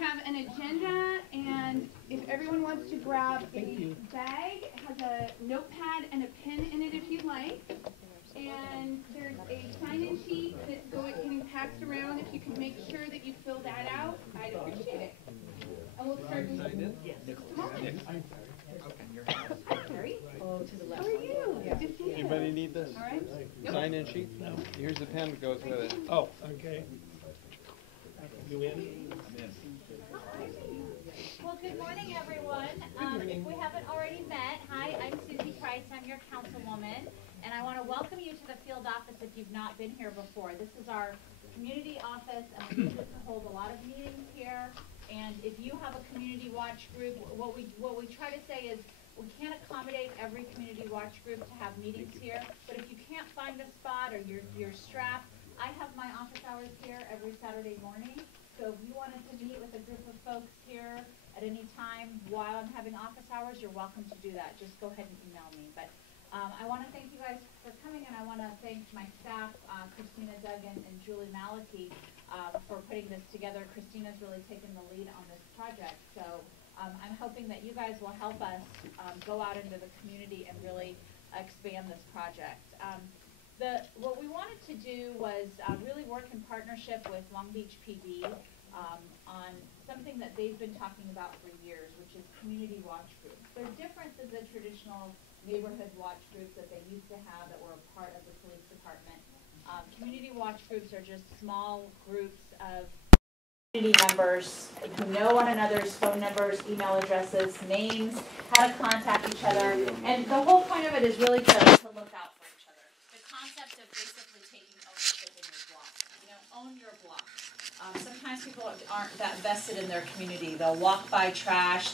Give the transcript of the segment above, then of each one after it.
have an agenda, and if everyone wants to grab a bag, it has a notepad and a pen in it if you'd like. And there's a sign-in sheet that's getting passed around. If you could make sure that you fill that out, I'd appreciate it. And we'll start with just a moment. Hi, Carrie. Oh, to the left. How are you? Yeah. Good to see you. Anybody need this? All right. Sign-in sheet? No. Here's the pen that goes with it. Oh, okay. You in? Well, good morning, everyone. If we haven't already met, hi, I'm Susie Price. I'm your councilwoman, and I want to welcome you to the field office if you've not been here before. This is our community office, and we use it to hold a lot of meetings here. And if you have a community watch group, what we try to say is we can't accommodate every community watch group to have meetings here. But if you can't find a spot or you're strapped, I have my office hours here every Saturday morning. So if you wanted to meet with a group of folks here at any time while I'm having office hours, you're welcome to do that. Just go ahead and email me. But I want to thank you guys for coming, and I want to thank my staff, Christina Duggan and Julie Maliki, for putting this together. Christina's really taken the lead on this project. So I'm hoping that you guys will help us go out into the community and really expand this project. What we wanted to do was really work in partnership with Long Beach PD on something that they've been talking about for years, which is community watch groups. They're different than the traditional neighborhood watch groups that they used to have that were a part of the police department. Community watch groups are just small groups of community members who know one another's phone numbers, email addresses, names, how to contact each other, and the whole point of it is really to look out for each other. The concept of basically taking ownership in your block. Own your block. Sometimes people aren't that vested in their community. They'll walk by trash,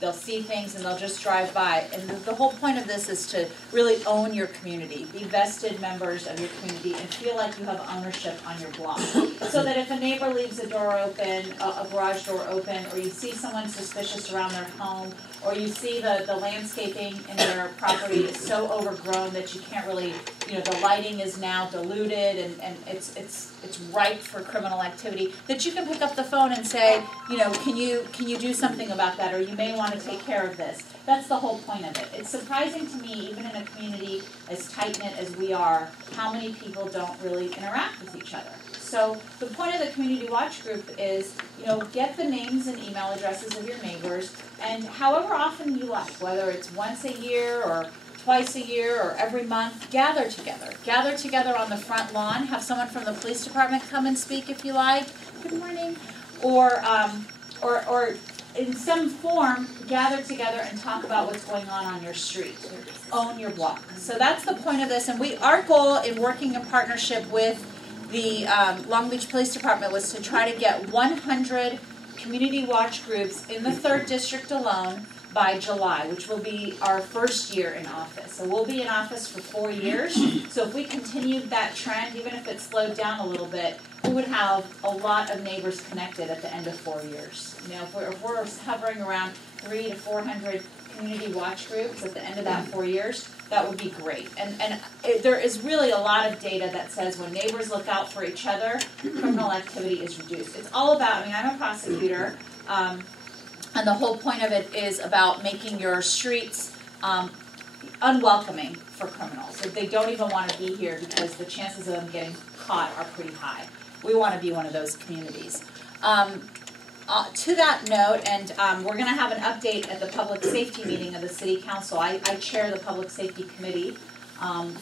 they'll see things, and they'll just drive by. And the whole point of this is to really own your community, be vested members of your community, and feel like you have ownership on your block. So that if a neighbor leaves a door open, a garage door open, or you see someone suspicious around their home, or you see the landscaping in their property is so overgrown that you can't really, the lighting is now diluted and it's ripe for criminal activity, that you can pick up the phone and say, can you do something about that, or you may want to take care of this. That's the whole point of it. It's surprising to me, even in a community as tight-knit as we are, how many people don't really interact with each other. So the point of the community watch group is, get the names and email addresses of your neighbors, and however often you like, whether it's once a year or twice a year or every month, gather together. Gather together on the front lawn. Have someone from the police department come and speak if you like. Good morning. Or in some form, gather together and talk about what's going on your street. Own your block. So that's the point of this. And our goal in working in partnership with the Long Beach Police Department was to try to get 100 community watch groups in the 3rd District alone by July, which will be our first year in office. So we'll be in office for 4 years. So if we continued that trend, even if it slowed down a little bit, we would have a lot of neighbors connected at the end of 4 years. If we're hovering around 300 to 400 community watch groups at the end of that 4 years, that would be great. And there is really a lot of data that says when neighbors look out for each other, criminal activity is reduced. It's all about, I'm a prosecutor, and the whole point of it is about making your streets unwelcoming for criminals. If they don't even want to be here because the chances of them getting caught are pretty high. We want to be one of those communities. To that note, and we're going to have an update at the public safety meeting of the City Council. I chair the Public Safety Committee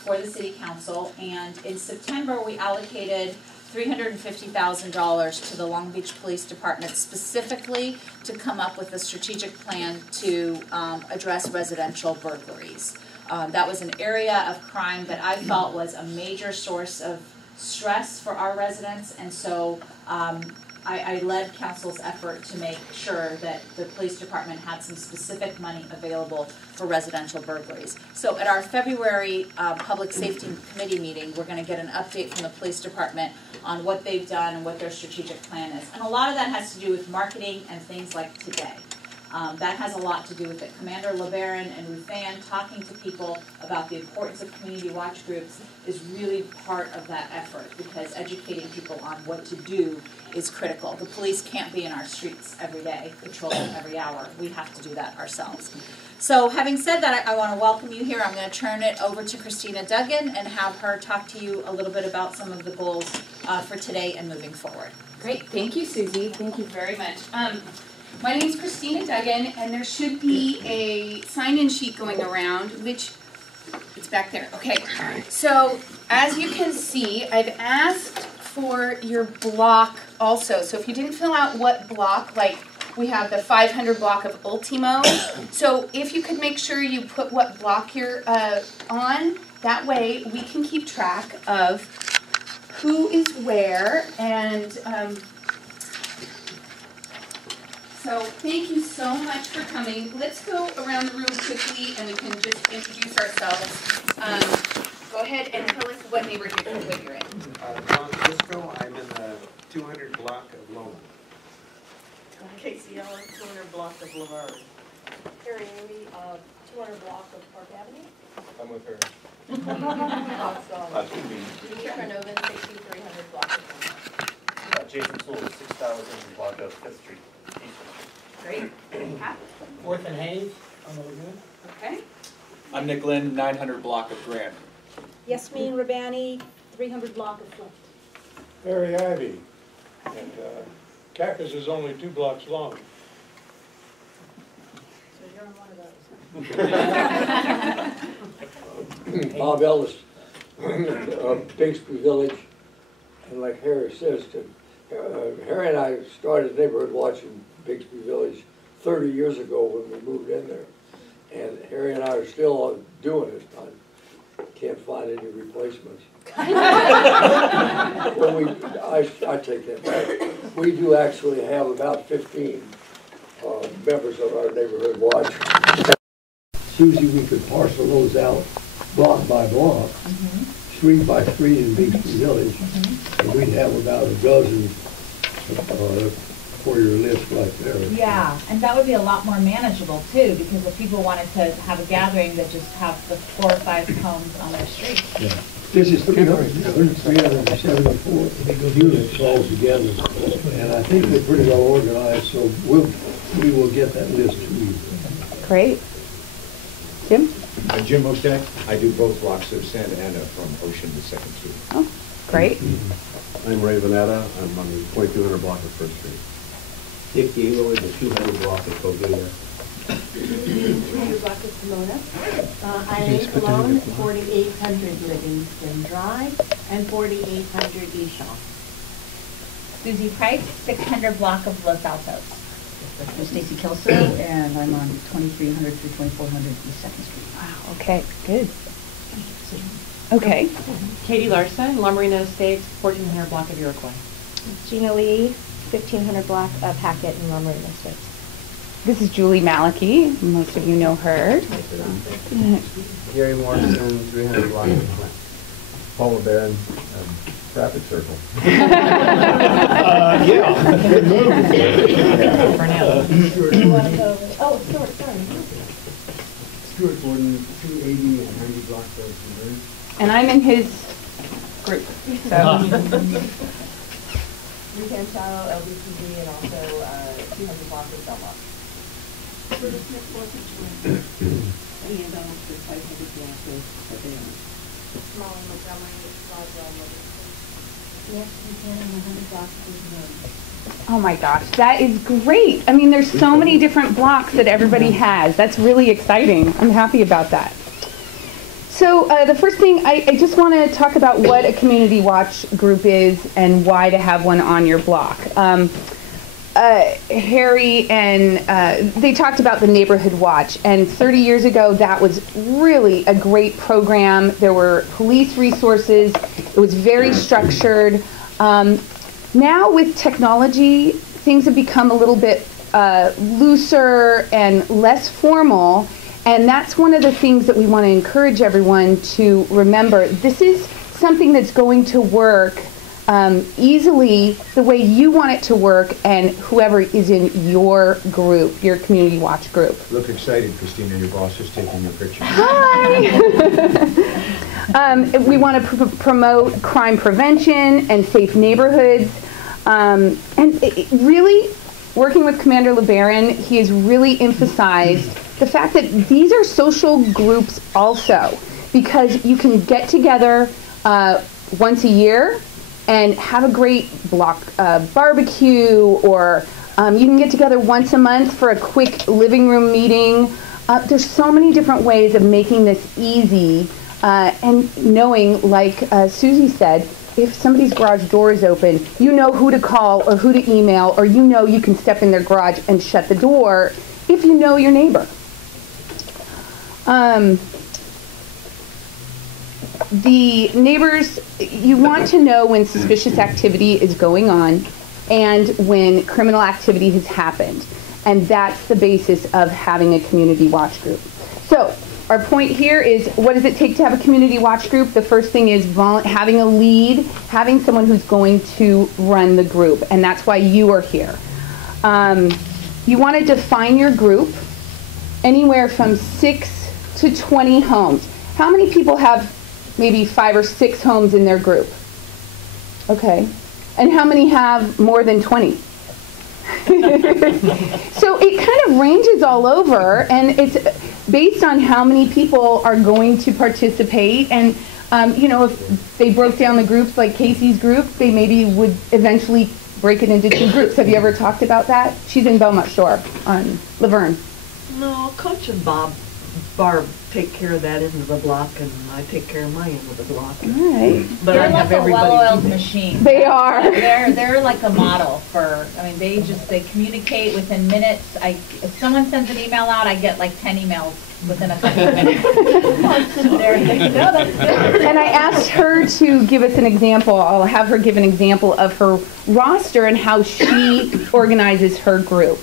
for the City Council, and in September we allocated $350,000 to the Long Beach Police Department specifically to come up with a strategic plan to address residential burglaries. That was an area of crime that I felt was a major source of stress for our residents, and so I led council's effort to make sure that the police department had some specific money available for residential burglaries. So at our February Public Safety Committee meeting, we're going to get an update from the police department on what they've done and what their strategic plan is. And a lot of that has to do with marketing and things like today. That has a lot to do with it. Commander LeBaron and Ruth Ann talking to people about the importance of community watch groups is really part of that effort, because educating people on what to do is critical. The police can't be in our streets every day, patrolling every hour. We have to do that ourselves. So having said that, I want to welcome you here. I'm going to turn it over to Christina Duggan and have her talk to you a little bit about some of the goals for today and moving forward. Great, thank you, Susie. Thank you very much. My name is Christina Duggan, and there should be a sign-in sheet going around, which it's back there. Okay, so as you can see, I've asked for your block also. So if you didn't fill out what block, like we have the 500 block of Ultimo. So if you could make sure you put what block you're on, that way we can keep track of who is where. And so thank you so much for coming. Let's go around the room quickly and we can just introduce ourselves. Go ahead and tell us what neighborhood you're in. John Frisco, I'm in the 200 block of Loma. Casey Ellen, 200 block of Laverne. Carrie Amy, 200 block of Park Avenue. I'm with her. Karen Oven, 6300 block of Loma. Jason Sewell, 6000 block of 5th Street. Great. Pat? 4th and Hayes on the lagoon. Okay. I'm Nick Lynn, 900 block of Grant. Yasmin Rabani, 300 block of Flint. Harry Ivy, and Cactus is only 2 blocks long. So you're on one of those. Bob Ellis, Bixby Village, and like Harry says, Harry and I started neighborhood watch in Bixby Village 30 years ago when we moved in there, and Harry and I are still doing it. I can't find any replacements. I take that back. We do actually have about 15 members of our neighborhood watch. Susie, we could parcel those out block by block, street by street in Bixby Village, and we'd have about a dozen for your list right there. Yeah, and that would be a lot more manageable too, because if people wanted to have a gathering that just have the 4 or 5 cones on their street. Yeah. This is 374 units altogether, and I think they're pretty well organized, so we will get that list to you. Great. Jim? Jim Mostek. I do both blocks of Santa Ana from Ocean to 2nd Street. Oh, great. I'm Ray Vanetta. I'm on the 2200 block of 1st Street. Dick Gaylord, the 200 block of Covina. 300 block of Pomona. Eileen Colon, 4800 Livingston Drive, and 4800 Esau. Susie Price, 600 block of Los Altos. I'm Stacy Kelso, and I'm on 2300 through 2400 East 2nd Street. Wow, okay, good. Okay. Katie Larson, Lumberino Estates, 1400 block of Iroquois. Gina Lee, 1500 block of Hackett and Lumberino Estates. This is Julie Malicki. Most of you know her. Gary Morrison, 300 block of Flint. Paul LeBaron, Traffic Circle. Yeah, good move. For now. You want to go over? Oh, Stuart, sorry. Stuart Gordon, 280 and 90 block of Laverne. And I'm in his group. So. Weekend Chow, LBTV, and also 200 block of Belmont. For the Smith Orchard and almost the 500 block of Savannah. Small Montgomery, Roswell, Livingston. Yes, we can, and 100 blocks of Oh my gosh, that is great. I mean, there's so many different blocks that everybody has. That's really exciting. I'm happy about that. So the first thing, I just want to talk about what a community watch group is and why to have one on your block. Harry and they talked about the neighborhood watch, and 30 years ago that was really a great program. There were police resources. It was very structured. Now with technology, things have become a little bit looser and less formal, and that's one of the things that we want to encourage everyone to remember. This is something that's going to work easily the way you want it to work and whoever is in your group, your community watch group. Look excited, Christina. Your boss is taking your picture. Hi! We want to promote crime prevention and safe neighborhoods. And really, working with Commander LeBaron, he has really emphasized the fact that these are social groups also, because you can get together once a year and have a great block barbecue, or you can get together once a month for a quick living room meeting. There's so many different ways of making this easy, and knowing, like Susie said, if somebody's garage door is open, you know who to call or who to email, or you know you can step in their garage and shut the door if you know your neighbor. The neighbors, you want to know when suspicious activity is going on and when criminal activity has happened. And that's the basis of having a community watch group. So our point here is, what does it take to have a community watch group? The first thing is having a lead, having someone who's going to run the group. And that's why you are here. You want to define your group anywhere from 6 to 20 homes. How many people have maybe 5 or 6 homes in their group? Okay. And how many have more than 20? So it kind of ranges all over, and it's based on how many people are going to participate. And you know, if they broke down the groups like Casey's group, they maybe would eventually break it into 2 groups. Have you ever talked about that? She's in Belmont Shore on Laverne. No, Coach and Barb take care of that end of the block, and I take care of my end of the block. All right. But They're I like have a everybody. well-oiled machine. They are. They're like a model for. I mean, they communicate within minutes. If someone sends an email out, I get like 10 emails within a couple of minutes. And I asked her to give us an example. I'll have her give an example of her roster and how she organizes her group.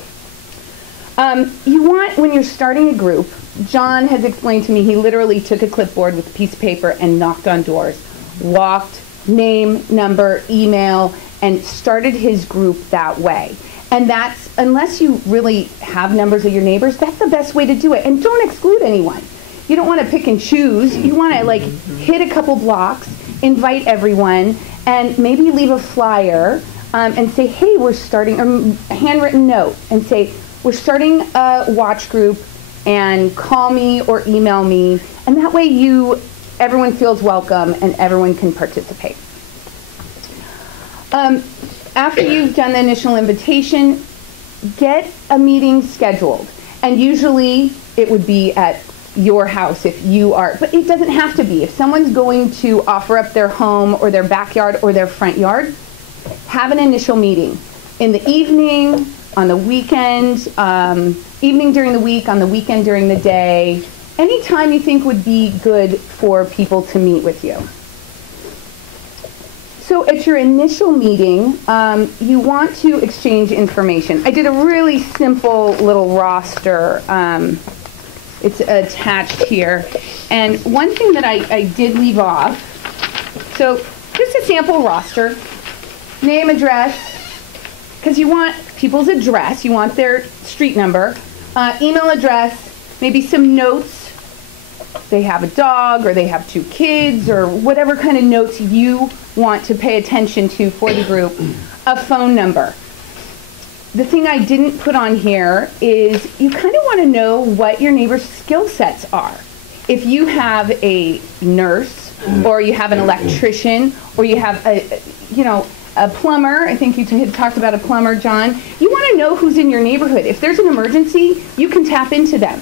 You want, when you're starting a group, John has explained to me, he literally took a clipboard with a piece of paper and knocked on doors, walked, name, number, email, and started his group that way. And that's, unless you really have numbers of your neighbors, that's the best way to do it. And don't exclude anyone. You don't want to pick and choose. You want to like hit a couple blocks, invite everyone, and maybe leave a flyer and say, hey, we're starting, or a handwritten note, and say, we're starting a watch group, and call me or email me. And that way everyone feels welcome and everyone can participate. After you've done the initial invitation, get a meeting scheduled. And usually it would be at your house if you are, but it doesn't have to be. If someone's going to offer up their home or their backyard or their front yard, have an initial meeting in the evening, on the weekend, evening during the week, on the weekend during the day, any time you think would be good for people to meet with you. So at your initial meeting, you want to exchange information. I did a really simple little roster. It's attached here. And one thing that I did leave off, so just a sample roster, name, address, because you want people's address, you want their street number, email address, maybe some notes. They have a dog, or they have 2 kids, or whatever kind of notes you want to pay attention to for the group, a phone number. The thing I didn't put on here is you kind of want to know what your neighbor's skill sets are. If you have a nurse, or you have an electrician, or you have a plumber, I think you had talked about a plumber, John. You want to know who's in your neighborhood. If there's an emergency, you can tap into them.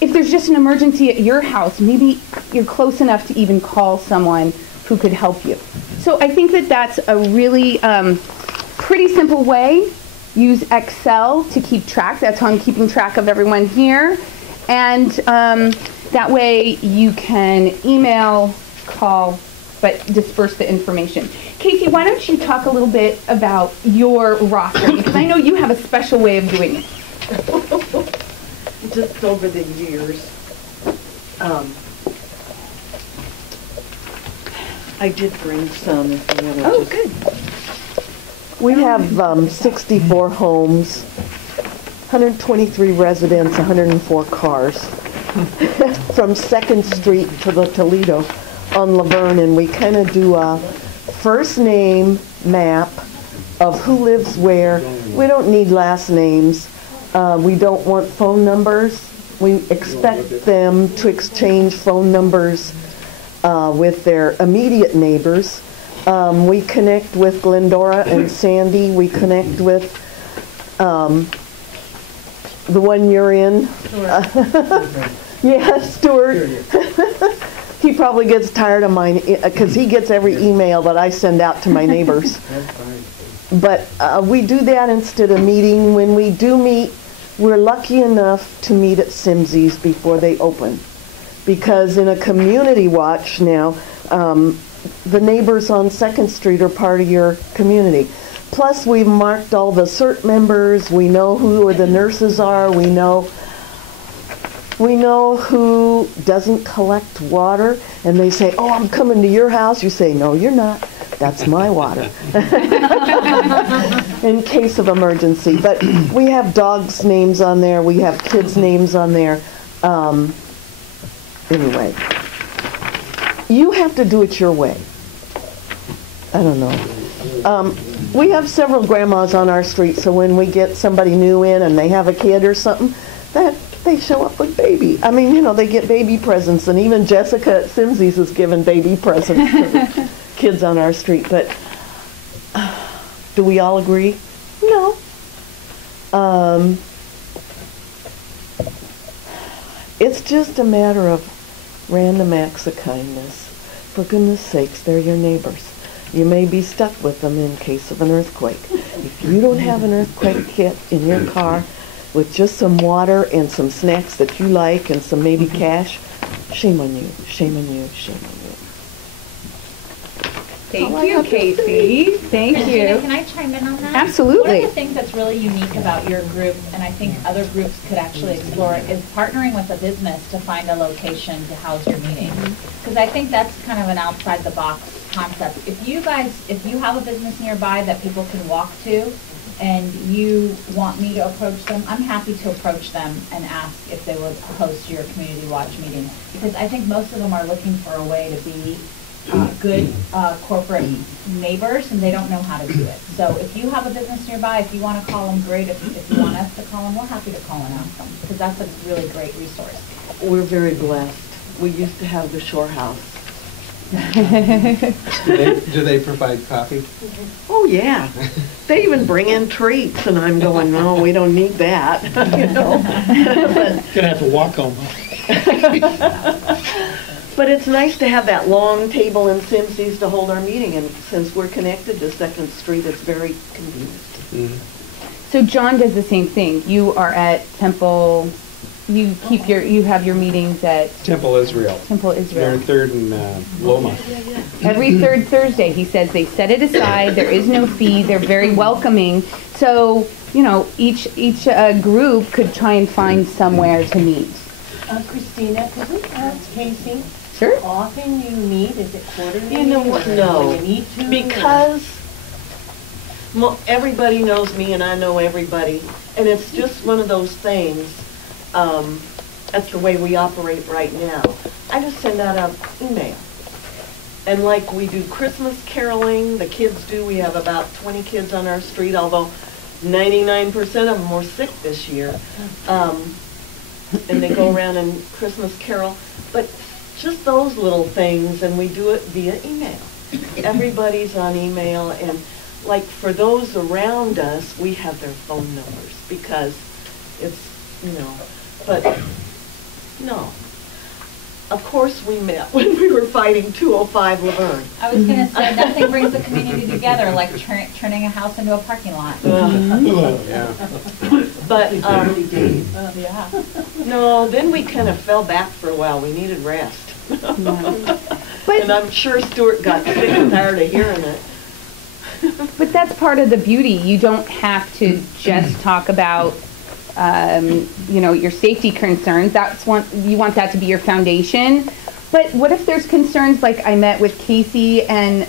If there's just an emergency at your house, maybe you're close enough to even call someone who could help you. So I think that that's a really pretty simple way. Use Excel to keep track. That's how I'm keeping track of everyone here. And that way you can email, call, but disperse the information. Casey, why don't you talk a little bit about your roster? Because I know you have a special way of doing it. Just over the years, I did bring some if you want to. Oh, just good. We have 64 homes, 123 residents, 104 cars from 2nd Street to the Toledo on Laverne, and we kind of do a first name map of who lives where. We don't need last names. We don't want phone numbers. We expect them to exchange phone numbers with their immediate neighbors. We connect with Glendora and Sandy. We connect with the one you're in. Yeah, Stuart. He probably gets tired of mine because he gets every email that I send out to my neighbors. But we do that instead of meeting. When we do meet, we're lucky enough to meet at Simsey's before they open. Because in a community watch now, the neighbors on 2nd Street are part of your community. Plus, we've marked all the CERT members. We know who the nurses are. We know who doesn't collect water. And they say, oh, I'm coming to your house. You say, no, you're not. That's my water. In case of emergency. But we have dogs' names on there. We have kids' names on there. Anyway, you have to do it your way. I don't know. We have several grandmas on our street, so when we get somebody new in and they have a kid or something, that they show up with baby. I mean, you know, they get baby presents, and even Jessica at Simsey's has given baby presents to the kids on our street. But do we all agree? No. It's just a matter of random acts of kindness. For goodness sakes, they're your neighbors. You may be stuck with them in case of an earthquake. If you don't have an earthquake kit in your car with just some water and some snacks that you like and some maybe cash, shame on you, shame on you, shame on you. Thank you, Casey. Thank you. Can I chime in on that? Absolutely. One of the things that's really unique about your group, and I think other groups could actually explore it, is partnering with a business to find a location to house your meeting. Because I think that's kind of an outside-the-box concept. If you have a business nearby that people can walk to, and you want me to approach them, I'm happy to approach them and ask if they would host your community watch meeting. Because I think most of them are looking for a way to be good corporate neighbors, and they don't know how to do it. So if you have a business nearby, if you want to call them, great. If you want us to call them, we're happy to call and ask them, because that's a really great resource. We're very blessed. We used to have the Shore House. Do they provide coffee? Oh yeah, they even bring in treats, and I'm going, no, we don't need that. You know, Gonna have to walk home. But it's nice to have that long table in Simsey's to hold our meeting, and since we're connected to 2nd Street, it's very convenient. So John does the same thing. You are at Temple. You have your meetings at Temple Israel. Temple Israel. They're in 3rd and Loma. Every 3rd Thursday, he says they set it aside. There is no fee. They're very welcoming. So, you know, each group could try and find somewhere to meet. Christina, could we ask Casey? Sure. How often you meet? Is it quarterly? You know what? No, you need to, because everybody knows me and I know everybody, and it's just one of those things. That's the way we operate right now. I just send out an email. And like we do Christmas caroling, the kids do. We have about 20 kids on our street, although 99% of them were sick this year. And they go around and Christmas carol. But just those little things, and we do it via email. Everybody's on email, and like for those around us, we have their phone numbers because it's, you know, but no. Of course we met when we were fighting 205 Laverne. I was going to say, nothing brings the community together like turning a house into a parking lot. Yeah. But, yeah. no, then we kind of fell back for a while. We needed rest. And I'm sure Stuart got sick and tired of hearing it. But that's part of the beauty. You don't have to just talk about you know, your safety concerns. You want that to be your foundation. But what if there's concerns, like I met with Casey and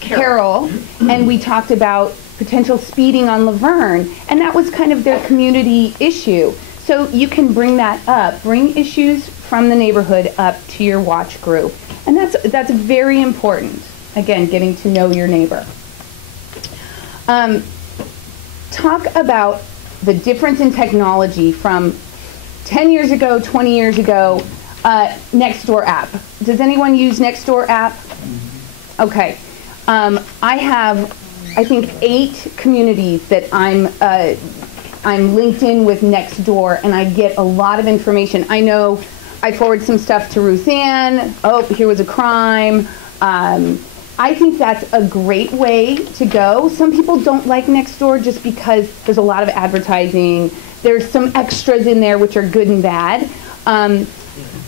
Carol, and we talked about potential speeding on Laverne, and that was kind of their community issue. So you can bring that up, bring issues from the neighborhood up to your watch group, and that's very important. Again, getting to know your neighbor. Talk about the difference in technology from 10 years ago, 20 years ago. Nextdoor app. Does anyone use Nextdoor app? Okay. I have, I think, 8 communities that I'm linked in with Nextdoor, and I get a lot of information. I know I forward some stuff to Ruth Ann. Oh, here was a crime. I think that's a great way to go. Some people don't like Nextdoor just because there's a lot of advertising. There's some extras in there which are good and bad.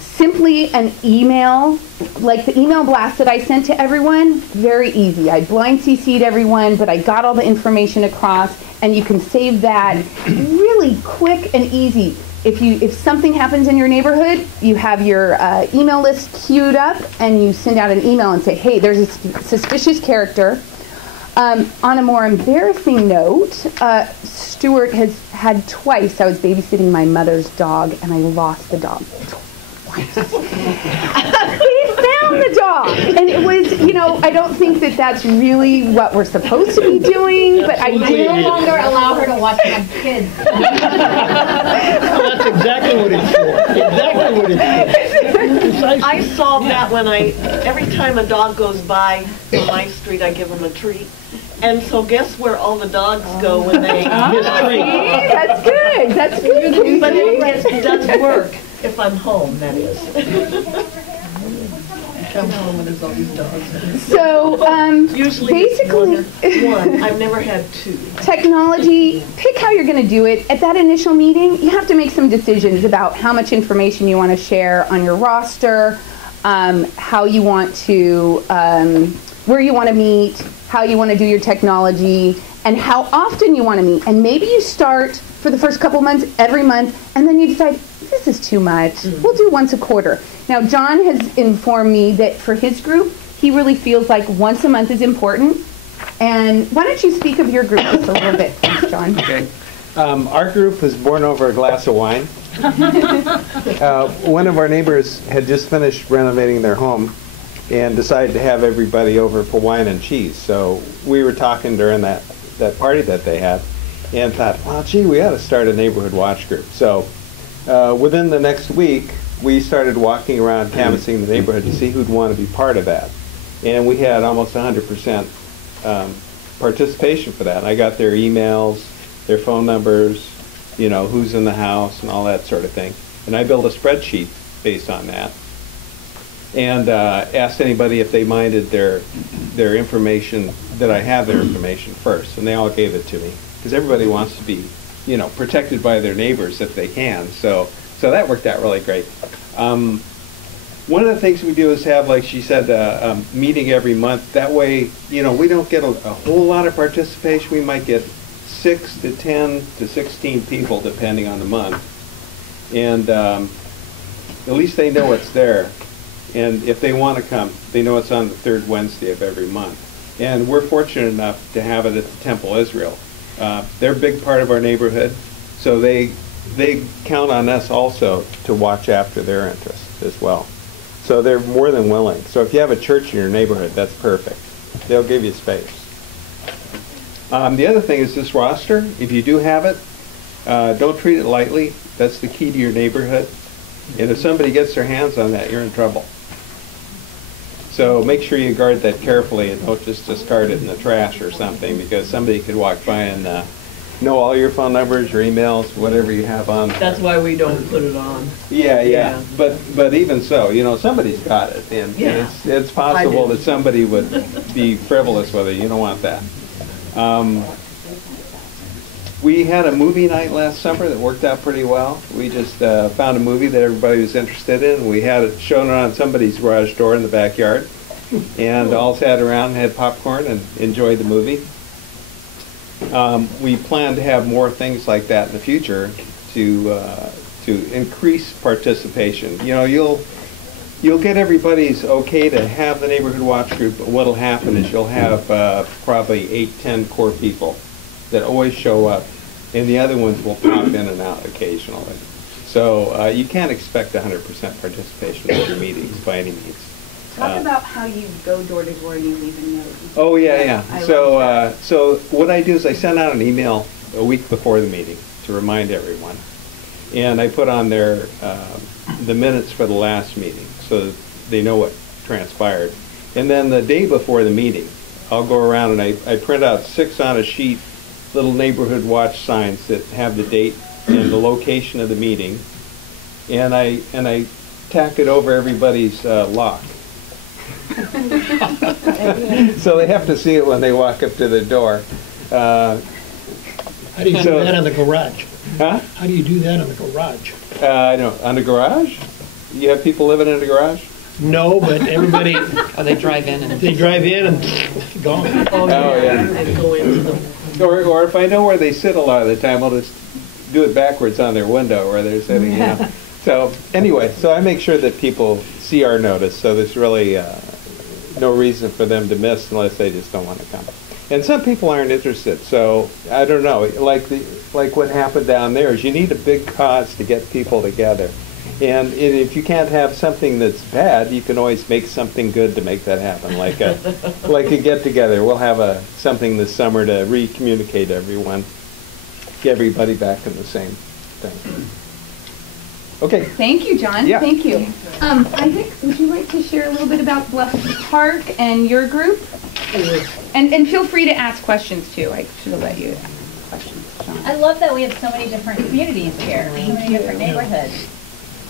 Simply an email, like the email blast that I sent to everyone, very easy. I blind CC'd everyone, but I got all the information across, and you can save that really quick and easy. If something happens in your neighborhood, you have your email list queued up, and you send out an email and say, hey, there's a suspicious character. On a more embarrassing note, Stuart has had twice, I was babysitting my mother's dog, and I lost the dog. He found the dog, and it was, I don't think that that's really what we're supposed to be doing, but I no longer allow her to watch my kids. That's exactly what it's for. Exactly what it's for. I solve that when every time a dog goes by on my street, I give them a treat. And so guess where all the dogs go when they get a treat? That's good. That's good. But it does work. If I'm home, that is. Come home and there's all these dogs. So, usually basically, one. I've never had 2. Technology, pick how you're going to do it. At that initial meeting, you have to make some decisions about how much information you want to share on your roster, how you want to, where you want to meet, how you want to do your technology, and how often you want to meet. And maybe you start for the first couple months, every month, and then you decide, this is too much. We'll do once a quarter. Now, John has informed me that for his group, he really feels like once a month is important. And why don't you speak of your group just a little bit, please, John? Okay. Our group was born over a glass of wine. One of our neighbors had just finished renovating their home and decided to have everybody over for wine and cheese. So we were talking during that party that they had and thought, well, gee, we ought to start a neighborhood watch group. So within the next week, we started walking around canvassing the neighborhood to see who'd want to be part of that. And we had almost 100% participation for that. And I got their emails, their phone numbers, who's in the house and all that sort of thing. And I built a spreadsheet based on that. And asked anybody if they minded their information, that I have their information first. And they all gave it to me. Because everybody wants to be protected by their neighbors if they can. So that worked out really great. One of the things we do is have, like she said, a meeting every month. That way, we don't get a whole lot of participation. We might get 6 to 10 to 16 people, depending on the month. And at least they know it's there. And if they want to come, they know it's on the 3rd Wednesday of every month. And we're fortunate enough to have it at the Temple Israel. They're a big part of our neighborhood, so they count on us also to watch after their interests as well. So they're more than willing. So if you have a church in your neighborhood, that's perfect. They'll give you space. The other thing is this roster. If you do have it, don't treat it lightly. That's the key to your neighborhood. And if somebody gets their hands on that, you're in trouble. So make sure you guard that carefully and don't just discard it in the trash or something, because somebody could walk by and know all your phone numbers, your emails, whatever you have on there. That's why we don't put it on. Yeah. But even so, somebody's got it, and it's possible that somebody would be frivolous with it. You don't want that. We had a movie night last summer that worked out pretty well. We just found a movie that everybody was interested in. We had it shown on somebody's garage door in the backyard, and all sat around and had popcorn and enjoyed the movie. We plan to have more things like that in the future to increase participation. You'll you'll get everybody's okay to have the neighborhood watch group, but what'll happen is you'll have probably 8, 10 core people that always show up, and the other ones will pop in and out occasionally. So you can't expect 100% participation at your meetings by any means. Talk about how you go door to door and you leave a note. Oh, yeah. So what I do is I send out an email a week before the meeting to remind everyone. And I put on there the minutes for the last meeting so that they know what transpired. And then the day before the meeting, I'll go around and I print out 6 on a sheet little neighborhood watch signs that have the date and the location of the meeting. And I tack it over everybody's lock. So they have to see it when they walk up to the door. How do you do that on the garage? Huh? How do you do that on the garage? No, on the garage? You have people living in the garage? No, but everybody. Oh, they drive in and. They drive in and gone. Oh, yeah. Or if I know where they sit a lot of the time, I'll just do it backwards on their window where they're sitting, you know. So anyway, so I make sure that people see our notice, so there's really no reason for them to miss unless they just don't want to come. And some people aren't interested, so I don't know. Like what happened down there is you need a big cause to get people together. And if you can't have something that's bad, you can always make something good to make that happen, like a get-together. We'll have something this summer to re-communicate everyone, get everybody back in the same thing. Okay. Thank you, John. Yeah. Thank you. I think, would you like to share a little bit about Bluff Park and your group? And feel free to ask questions, too. I should have let you ask questions, John. I love that we have so many different communities here, so many different neighborhoods.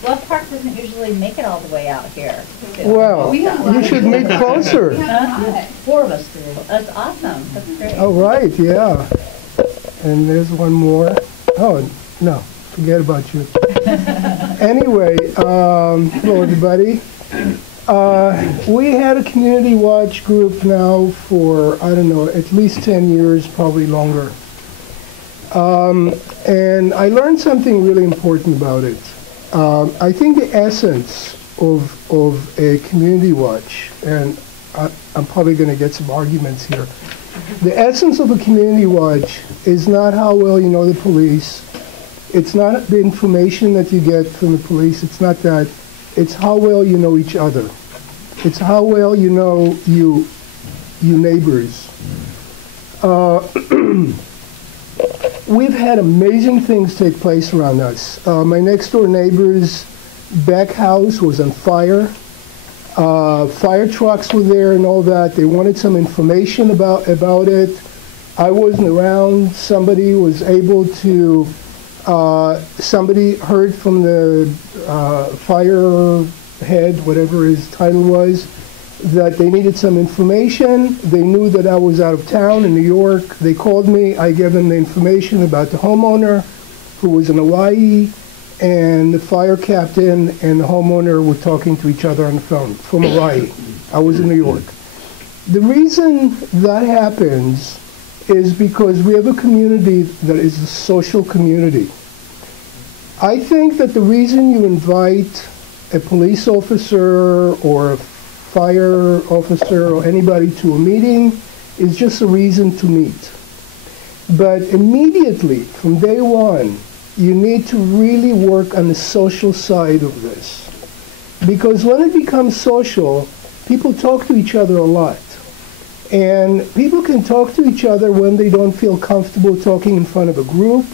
Bluff Park doesn't usually make it all the way out here. Well, you should meet closer. 4 of us do. That's awesome. That's great. Oh, right, yeah. And there's one more. Oh, no, forget about you. Anyway, hello, everybody. We had a community watch group now for, I don't know, at least 10 years, probably longer. And I learned something really important about it. I think the essence of a community watch, and I'm probably going to get some arguments here, the essence of a community watch is not how well you know the police. It's not the information that you get from the police. It's not that. It's how well you know each other. It's how well you know you neighbors. We've had amazing things take place around us. My next door neighbor's back house was on fire. Fire trucks were there and all that. They wanted some information about it. I wasn't around. Somebody was able to, somebody heard from the fire head, whatever his title was, that they needed some information. They knew that I was out of town in New York. They called me. I gave them the information about the homeowner who was in Hawaii, and the fire captain and the homeowner were talking to each other on the phone from Hawaii. I was in New York. The reason that happens is because we have a community that is a social community. I think that the reason you invite a police officer or a fire officer or anybody to a meeting is just a reason to meet. But immediately, from day one, you need to really work on the social side of this. Because when it becomes social, people talk to each other a lot. And people can talk to each other when they don't feel comfortable talking in front of a group.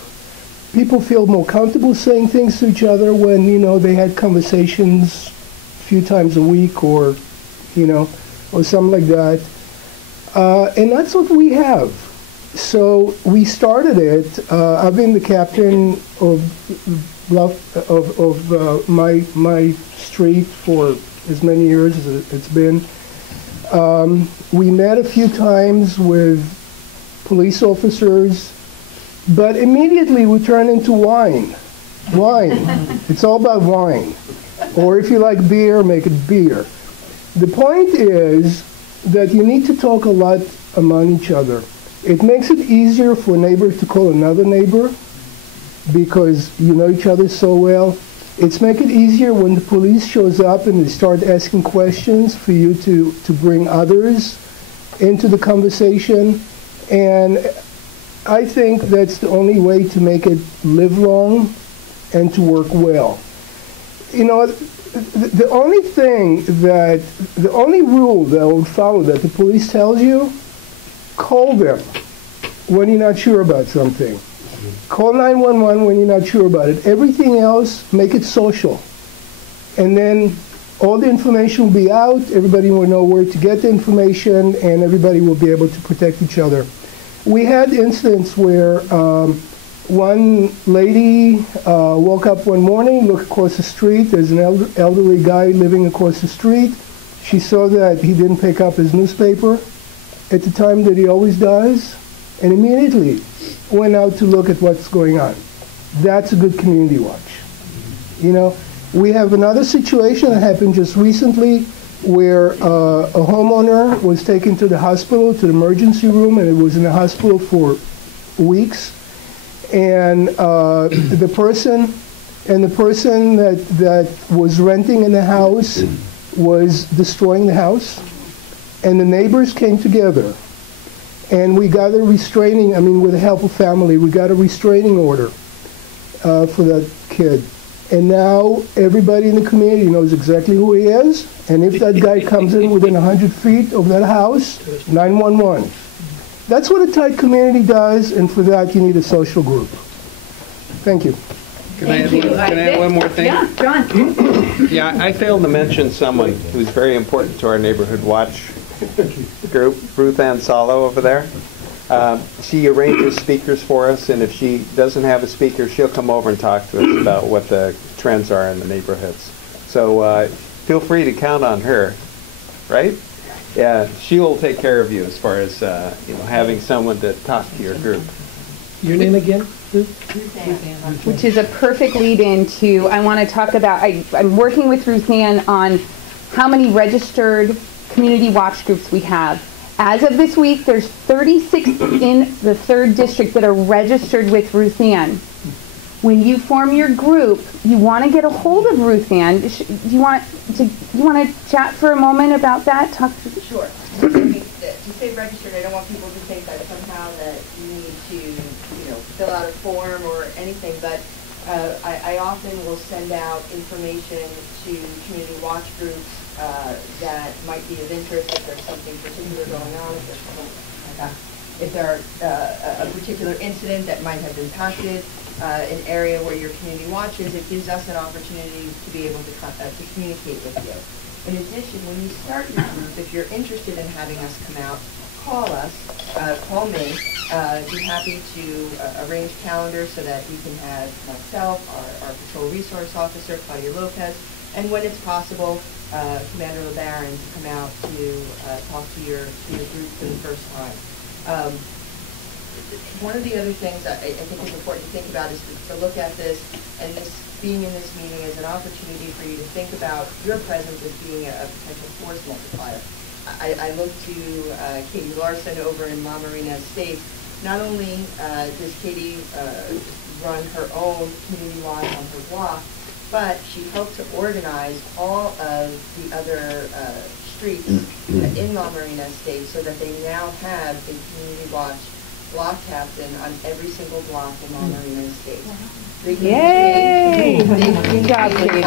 People feel more comfortable saying things to each other when, you know, they had conversations a few times a week or, you know, or something like that. And that's what we have. So we started it. I've been the captain of my street for as many years as it's been. We met a few times with police officers, but immediately we turned into wine. Wine. It's all about wine. Or if you like beer, make it beer. The point is that you need to talk a lot among each other. It makes it easier for a neighbor to call another neighbor because you know each other so well. It's make it easier when the police shows up and they start asking questions for you to bring others into the conversation. And I think that's the only way to make it live long and to work well. You know, the only rule that I would follow that the police tells you, call them when you're not sure about something. Call 911 when you're not sure about it. Everything else, make it social. And then all the information will be out, everybody will know where to get the information, and everybody will be able to protect each other. We had incidents where one lady woke up one morning, looked across the street, there's an elderly guy living across the street. She saw that he didn't pick up his newspaper at the time that he always does, and immediately went out to look at what's going on. That's a good community watch. You know, we have another situation that happened just recently where a homeowner was taken to the hospital, to the emergency room, and it was in the hospital for weeks. And the person that was renting in the house was destroying the house, and the neighbors came together. And we got a restraining, with the help of family, we got a restraining order for that kid. And now everybody in the community knows exactly who he is. And if that guy comes in within 100 feet of that house, 911. That's what a tight community does, and for that you need a social group. Thank you. Can I add one more thing? Yeah, John. Yeah, I failed to mention someone who's very important to our Neighborhood Watch group, Ruth Ann Salo over there. She arranges speakers for us, and if she doesn't have a speaker, she'll come over and talk to us about what the trends are in the neighborhoods. So feel free to count on her, right? Yeah, she will take care of you as far as having someone to talk to your group. Your name again? Which is a perfect lead-in to, I want to talk about, I'm working with Ruth Ann on how many registered community watch groups we have. As of this week, there's 36 in the 3rd district that are registered with Ruth Ann. When you form your group, you want to get a hold of Ruth Ann. Do you want to chat for a moment about that? Sure. To say registered, I don't want people to think that somehow that you need to, fill out a form or anything, but I often will send out information to community watch groups that might be of interest if there's something particular going on, if there's a particular incident that might have impacted an area where your community watches. It gives us an opportunity to be able to communicate with you. In addition, when you start your group, if you're interested in having us come out, call us, call me. Be happy to arrange calendars so that you can have myself, our patrol resource officer, Claudia Lopez, and when it's possible, Commander LeBaron to come out to talk to your group for the first time. One of the other things I think is important to think about is to look at this, and this being in this meeting is an opportunity for you to think about your presence as being a potential force multiplier. I look to Katie Larson over in La Marina Estates. Not only does Katie run her own community watch on her block, but she helped to organize all of the other streets in La Marina Estates so that they now have a community watch block captain on every single block in La Marina Estates. Yay! Good job, Katie.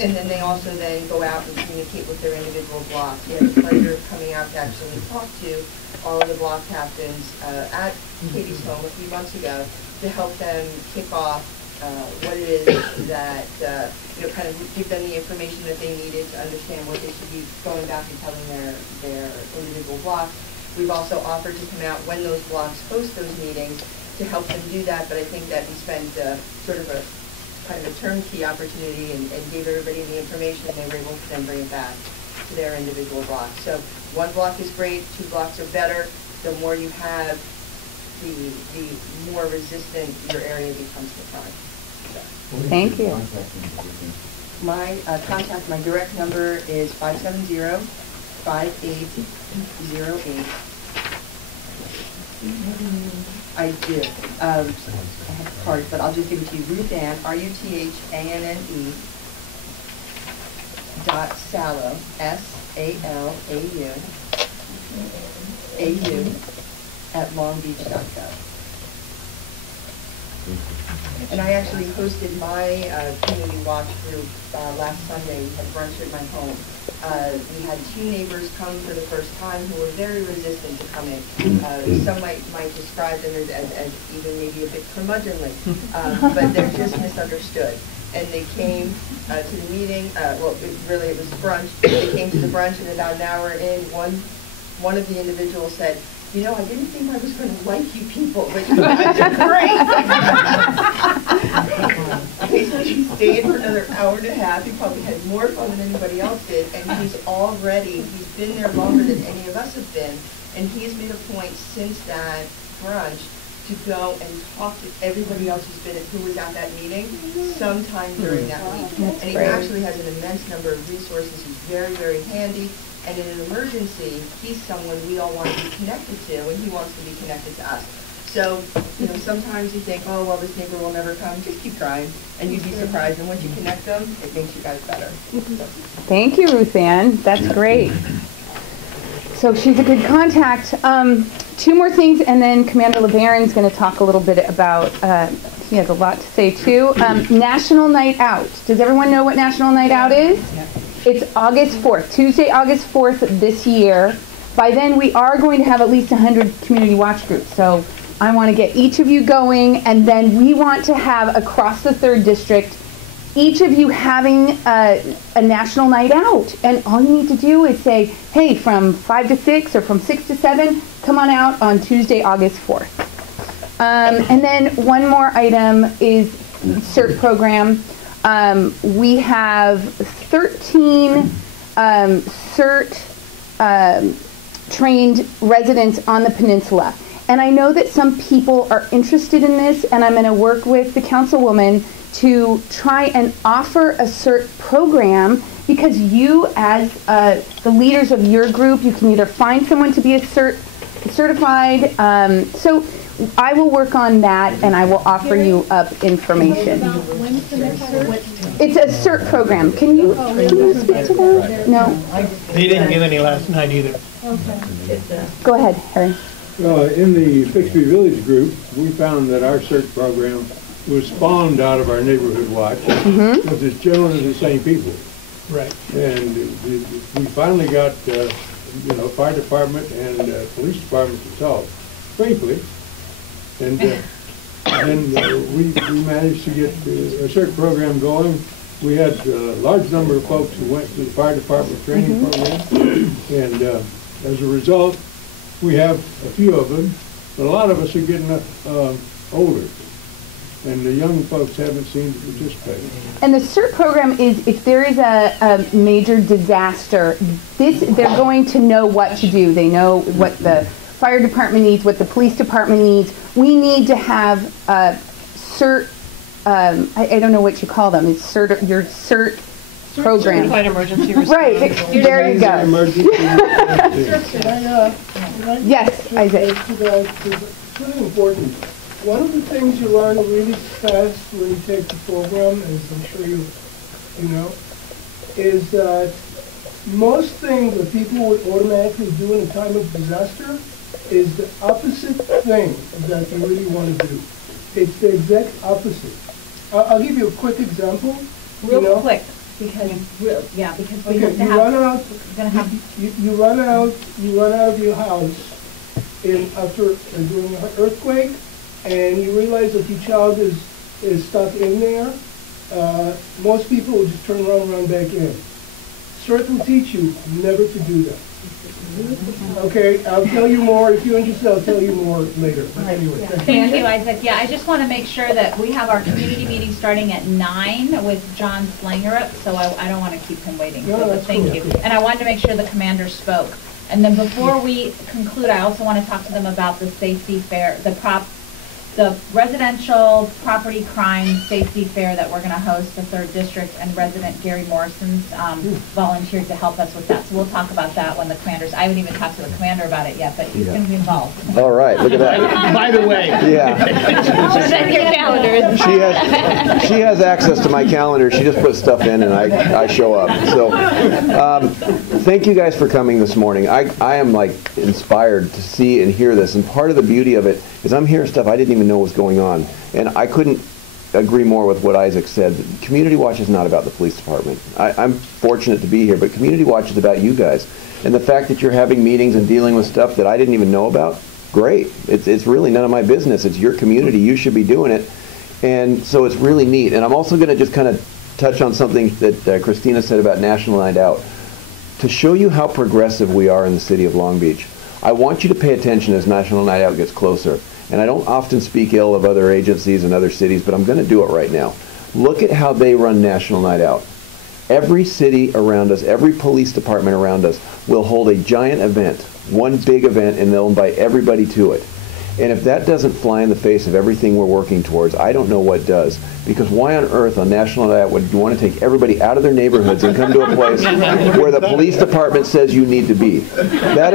And then they also then go out and communicate with their individual blocks. We had the pleasure of coming out to actually talk to all of the block captains at Katie's home a few months ago to help them kick off what it is that, kind of give them the information that they needed to understand what they should be going back and telling their individual blocks. We've also offered to come out when those blocks host those meetings to help them do that, but I think that we spent sort of a kind of a turnkey opportunity and gave everybody the information, and they were able to then bring it back to their individual blocks. So one block is great, 2 blocks are better. The more you have, the more resistant your area becomes to crime. So. Thank you. My my direct number is 570-5808. I do. I have cards, but I'll just give it to you. Ruth Ann, RUTHANNE, .Sallow, SALAU, @longbeach.gov. And I actually hosted my community watch group last Sunday. We had brunch at my home. We had 2 neighbors come for the first time who were very resistant to coming. Some might describe them as even maybe a bit curmudgeonly, but they're just misunderstood. And they came to the meeting. It was brunch. They came to the brunch, and about an hour in, one of the individuals said, "You know, I didn't think I was going to like you people, but you guys are great." He stayed for another hour and a half. He probably had more fun than anybody else did, and he's been there longer than any of us have been, and he's made a point since that brunch to go and talk to everybody else who was at that meeting sometime during that week. And he actually has an immense number of resources. He's very, very handy. And in an emergency, he's someone we all want to be connected to, and he wants to be connected to us. So, sometimes you think, oh, well, this neighbor will never come. Just keep trying, and you'd be surprised. And once you connect them, it makes you guys better. Thank you, Ruth Ann. That's great. So she's a good contact. 2 more things, and then Commander LeBaron's going to talk a little bit about, he has a lot to say too. National Night Out. Does everyone know what National Night Out is? It's August 4th, Tuesday, August 4th this year. By then, we are going to have at least 100 community watch groups. So I want to get each of you going, and then we want to have across the 3rd District, each of you having a national night out. And all you need to do is say, hey, from 5 to 6 or from 6 to 7, come on out on Tuesday, August 4th. And then one more item is CERT program. We have 13 CERT trained residents on the peninsula. And I know that some people are interested in this, and I'm going to work with the councilwoman to try and offer a CERT program, because you, as the leaders of your group, you can either find someone to be a certified. So I will work on that, and I will offer you up information. It's a CERT program. Can you speak to that? No. They didn't give any last night either. Go ahead, Harry. In the Fixby Village group, we found that our CERT program was spawned out of our neighborhood watch, because it's generally the same people. Right. And we finally got, fire department and police department to talk briefly, and then we managed to get a CERT program going. We had a large number of folks who went to the fire department training program, and as a result, we have a few of them, but a lot of us are getting older, and the young folks haven't seemed to participate. And the CERT program is, if there is a major disaster, they're going to know what to do. They know what the fire department needs, what the police department needs. We need to have CERT, I don't know what you call them. It's CERT, your CERT program. Certified emergency response. Right, there you go. Yes, Isaac. It's really important. One of the things you learn really fast when you take the program, as I'm sure you know, is that most things that people would automatically do in a time of disaster is the opposite thing that you really want to do. It's the exact opposite. I'll give you a quick example. Real quick, because we have to have. You run out of your house after during an earthquake, and you realize that your child is stuck in there. Most people will just turn around and run back in. CERT will teach you never to do that. Okay, I'll tell you more. If you're interested, I'll tell you more later. Anyway, Thank you, Isaac. Yeah, I just want to make sure that we have our community meeting starting at 9 with John Slangerup, so I don't want to keep him waiting. So thank you. And I wanted to make sure the commander spoke. And then before we conclude, I also want to talk to them about the safety fair, the prop the residential property crime safety fair that we're going to host, the 3rd District, and resident Gary Morrison's volunteered to help us with that. So we'll talk about that when the commanders, I haven't even talked to the commander about it yet, but he's going to be involved. All right, look at that. By the way. Yeah. Check your calendar. She has access to my calendar. She just puts stuff in and I show up. So thank you guys for coming this morning. I am like inspired to see and hear this, and part of the beauty of it is I'm hearing stuff I didn't even know was going on, and I couldn't agree more with what Isaac said. Community Watch is not about the police department. I'm fortunate to be here, but Community Watch is about you guys, and the fact that you're having meetings and dealing with stuff that I didn't even know about, great. It's really none of my business. It's your community. You should be doing it, and so it's really neat. And I'm also going to just kind of touch on something that Christina said about National Night Out. To show you how progressive we are in the city of Long Beach, I want you to pay attention as National Night Out gets closer. And I don't often speak ill of other agencies and other cities, but I'm going to do it right now. Look at how they run National Night Out. Every city around us, every police department around us will hold a giant event, one big event, and they'll invite everybody to it. And if that doesn't fly in the face of everything we're working towards, I don't know what does. Because why on earth on National Night Out would you want to take everybody out of their neighborhoods and come to a place where the police department says you need to be? That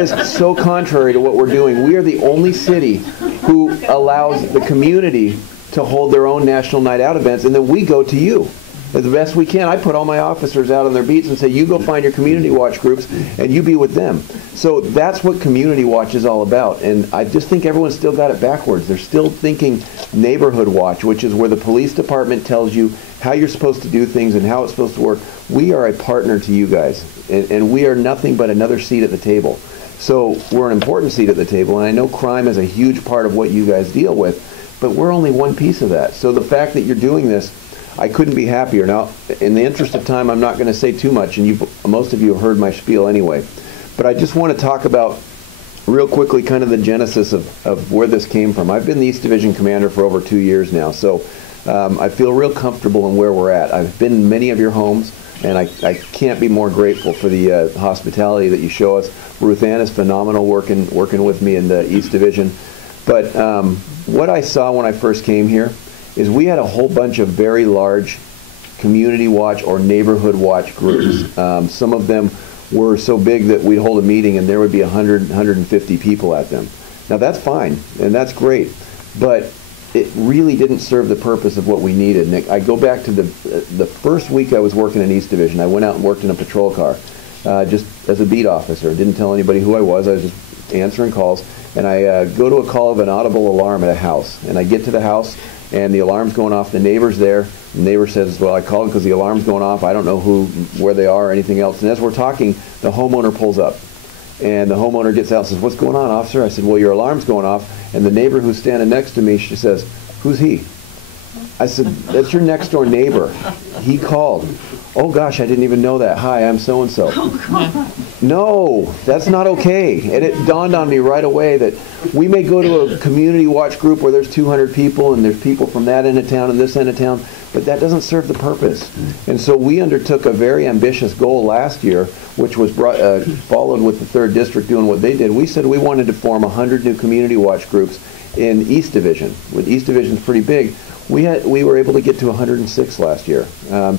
is so contrary to what we're doing. We are the only city who allows the community to hold their own National Night Out events, and then we go to you as best we can. I put all my officers out on their beats and say, you go find your Community Watch groups and you be with them. So that's what Community Watch is all about. And I just think everyone's still got it backwards. They're still thinking Neighborhood Watch, which is where the police department tells you how you're supposed to do things and how it's supposed to work. We are a partner to you guys, and we are nothing but another seat at the table. So we're an important seat at the table, and I know crime is a huge part of what you guys deal with, but we're only one piece of that. So the fact that you're doing this, I couldn't be happier. Now, in the interest of time, I'm not going to say too much, and most of you have heard my spiel anyway. But I just want to talk about, real quickly, kind of the genesis of where this came from. I've been the East Division commander for over 2 years now, so I feel real comfortable in where we're at. I've been in many of your homes, and I can't be more grateful for the hospitality that you show us. Ruth Ann is phenomenal working with me in the East Division. But what I saw when I first came here is we had a whole bunch of very large Community Watch or Neighborhood Watch groups. Some of them were so big that we'd hold a meeting and there would be 100, 150 people at them. Now that's fine, and that's great, but it really didn't serve the purpose of what we needed. Nick, I go back to the first week I was working in East Division. I went out and worked in a patrol car, just as a beat officer. Didn't tell anybody who I was just answering calls, and I go to a call of an audible alarm at a house, and I get to the house, and the alarm's going off. The neighbor's there. The neighbor says, well, I called because the alarm's going off. I don't know where they are or anything else. And as we're talking, the homeowner pulls up. And the homeowner gets out and says, what's going on, officer? I said, well, your alarm's going off. And the neighbor who's standing next to me, she says, who's he? I said, that's your next door neighbor. He called. Oh gosh, I didn't even know that. Hi, I'm so-and-so. No, that's not okay. And it dawned on me right away that we may go to a Community Watch group where there's 200 people and there's people from that end of town and this end of town, but that doesn't serve the purpose. And so we undertook a very ambitious goal last year, which was followed with the 3rd District doing what they did. We said we wanted to form 100 new Community Watch groups in East Division. With East Division's pretty big. We were able to get to 106 last year.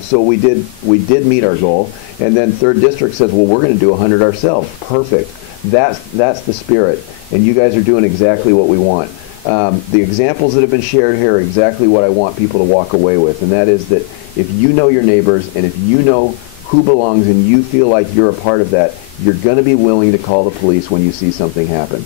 So we did meet our goal. And then 3rd District says, well, we're going to do 100 ourselves. Perfect. That's the spirit. And you guys are doing exactly what we want. The examples that have been shared here are exactly what I want people to walk away with. And that is that if you know your neighbors and if you know who belongs and you feel like you're a part of that, you're going to be willing to call the police when you see something happen.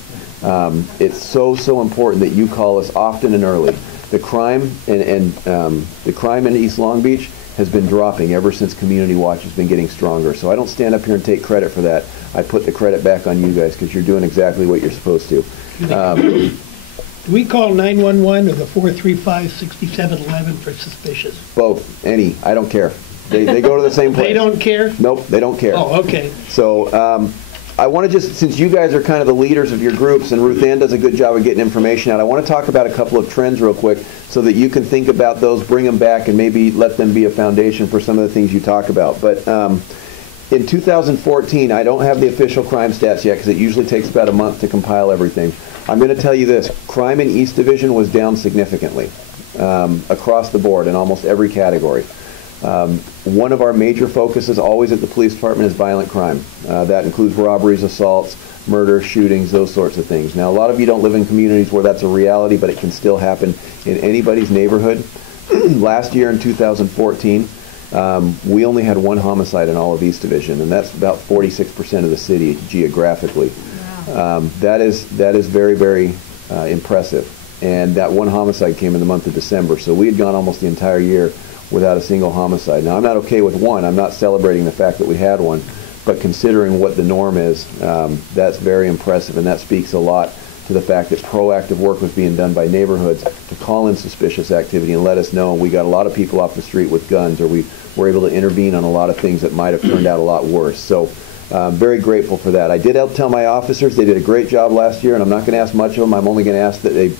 It's so important that you call us often and early. The crime the crime in East Long Beach has been dropping ever since Community Watch has been getting stronger. So I don't stand up here and take credit for that. I put the credit back on you guys because you're doing exactly what you're supposed to. Do we call 911 or the 435-6711 for suspicious? Both, any. I don't care. They go to the same place. They don't care? Nope, they don't care. Oh, okay. So I want to just, since you guys are kind of the leaders of your groups, and Ruth Ann does a good job of getting information out, I want to talk about a couple of trends real quick so that you can think about those, bring them back, and maybe let them be a foundation for some of the things you talk about. But In 2014, I don't have the official crime stats yet because it usually takes about a month to compile everything. I'm going to tell you this, crime in East Division was down significantly across the board in almost every category. One of our major focuses always at the police department is violent crime. That includes robberies, assaults, murder, shootings, those sorts of things. Now, a lot of you don't live in communities where that's a reality, but it can still happen in anybody's neighborhood. Last year in 2014, we only had 1 homicide in all of East Division, and that's about 46% of the city geographically. Wow. That is very, very impressive. And that 1 homicide came in the month of December, so we had gone almost the entire year without a single homicide. Now, I'm not okay with 1. I'm not celebrating the fact that we had 1, but considering what the norm is, that's very impressive, and that speaks a lot to the fact that proactive work was being done by neighborhoods to call in suspicious activity and let us know. And we got a lot of people off the street with guns, or we were able to intervene on a lot of things that might have turned out a lot worse. So very grateful for that. I did tell my officers they did a great job last year, and I'm not going to ask much of them. I'm only going to ask that they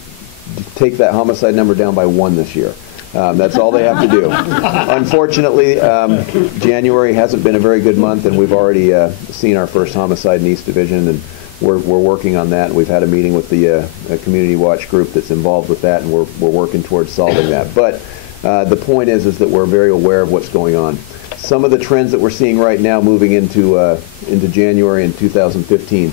take that homicide number down by 1 this year. That's all they have to do. Unfortunately, January hasn't been a very good month, and we've already seen our first homicide in East Division, and we're working on that. We've had a meeting with the Community Watch group that's involved with that, and we're working towards solving that. But the point is that we're very aware of what's going on. Some of the trends that we're seeing right now moving into January in 2015,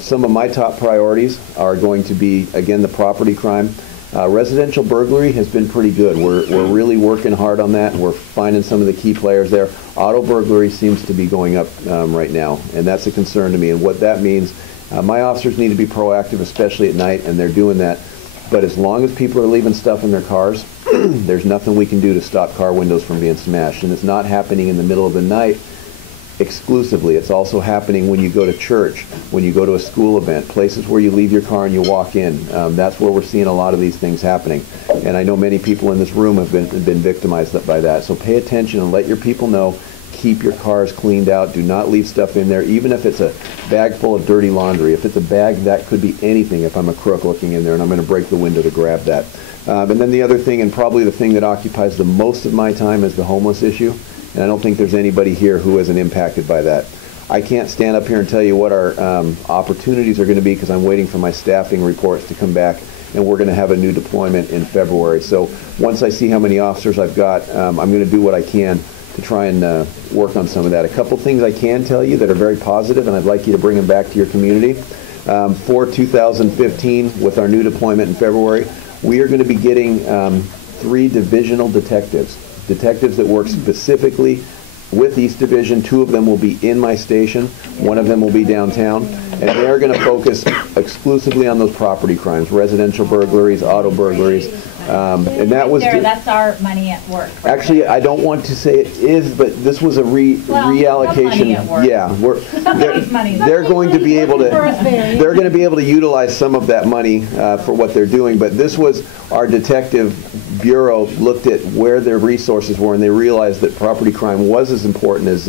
some of my top priorities are going to be, again, the property crime. Residential burglary has been pretty good. We're really working hard on that. We're finding some of the key players there. Auto burglary seems to be going up right now, and that's a concern to me. And what that means, my officers need to be proactive, especially at night, and they're doing that. But as long as people are leaving stuff in their cars, there's nothing we can do to stop car windows from being smashed. And it's not happening in the middle of the night exclusively. It's also happening when you go to church, when you go to a school event, places where you leave your car and you walk in. That's where we're seeing a lot of these things happening. And I know many people in this room have been victimized by that. So pay attention and let your people know. Keep your cars cleaned out. Do not leave stuff in there, even if it's a bag full of dirty laundry. If it's a bag, that could be anything if I'm a crook looking in there and I'm going to break the window to grab that. And then the other thing, and probably the thing that occupies the most of my time, is the homeless issue. And I don't think there's anybody here who isn't impacted by that. I can't stand up here and tell you what our opportunities are going to be because I'm waiting for my staffing reports to come back, and we're going to have a new deployment in February. So once I see how many officers I've got, I'm going to do what I can to try and work on some of that. A couple things I can tell you that are very positive, and I'd like you to bring them back to your community. For 2015, with our new deployment in February, we are going to be getting 3 divisional detectives that work specifically with East Division. 2 of them will be in my station. 1 of them will be downtown. And they're going to focus exclusively on those property crimes, residential burglaries, auto burglaries. And that was... That's our money at work. Actually, I don't want to say it is, but this was a reallocation. Yeah, they're going to be able to... They're going to be able to utilize some of that money for what they're doing. But this was our detective bureau looked at where their resources were, and they realized that property crime was as important as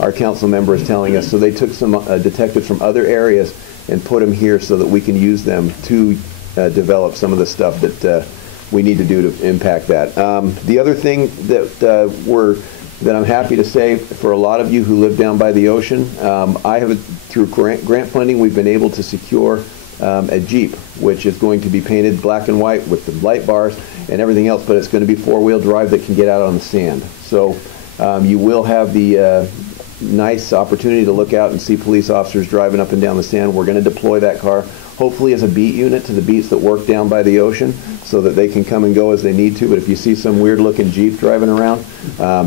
our council member is telling us. So they took some detectives from other areas and put them here so that we can use them to develop some of the stuff that we need to do to impact that. The other thing that I'm happy to say for a lot of you who live down by the ocean, I have, through grant funding, we've been able to secure a Jeep, which is going to be painted black and white with the light bars and everything else, but it's going to be 4-wheel drive that can get out on the sand. So you will have the nice opportunity to look out and see police officers driving up and down the sand. We're going to deploy that car, hopefully as a beat unit to the beats that work down by the ocean so that they can come and go as they need to. But if you see some weird-looking Jeep driving around,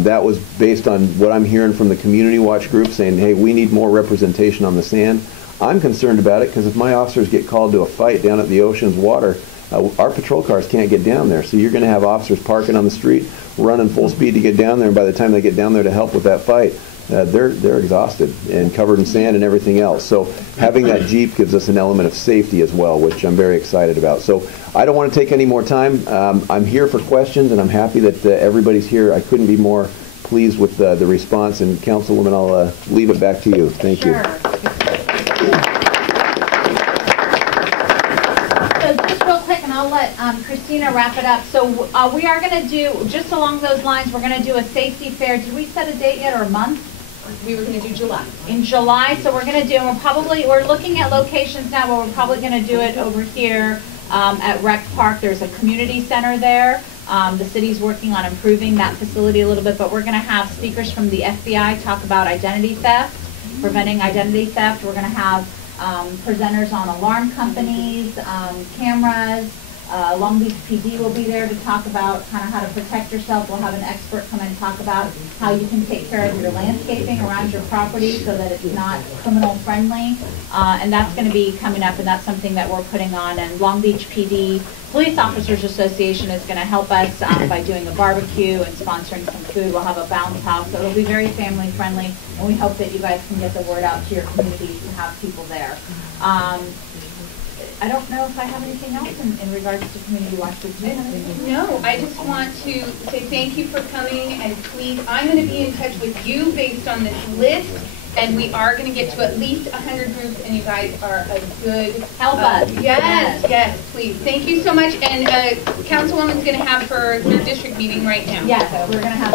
that was based on what I'm hearing from the Community Watch group saying, hey, we need more representation on the sand. I'm concerned about it because if my officers get called to a fight down at the ocean's water, our patrol cars can't get down there. So you're going to have officers parking on the street, running full speed to get down there, and by the time they get down there to help with that fight, they're exhausted and covered in sand and everything else. So having that Jeep gives us an element of safety as well, which I'm very excited about. So I don't want to take any more time. I'm here for questions, and I'm happy that everybody's here. I couldn't be more pleased with the response. And Councilwoman, I'll leave it back to you. Thank you. I'll let Christina wrap it up. So we are going to do, just along those lines, we're going to do a safety fair. Did we set a date yet or a month? we were going to do July. In July, so we're going to do, and we're looking at locations now, but we're probably going to do it over here at Rec Park. There's a community center there. The city's working on improving that facility a little bit, but we're going to have speakers from the FBI talk about identity theft, preventing identity theft. We're going to have presenters on alarm companies, cameras. Long Beach PD will be there to talk about kind of how to protect yourself. We'll have an expert come and talk about how you can take care of your landscaping around your property so that it's not criminal friendly. And that's going to be coming up, and that's something that we're putting on. And Long Beach PD Police Officers Association is going to help us by doing a barbecue and sponsoring some food. We'll have a bounce house, so it'll be very family friendly, and we hope that you guys can get the word out to your communities and have people there. I don't know if I have anything else in regards to Community Watch. No, I just want to say thank you for coming, and please, I'm going to be in touch with you based on this list, and we are going to get to at least 100 groups, and you guys are a good help us. Yes, please. Thank you so much, and Councilwoman's going to have her district meeting right now. Yes, we're going to have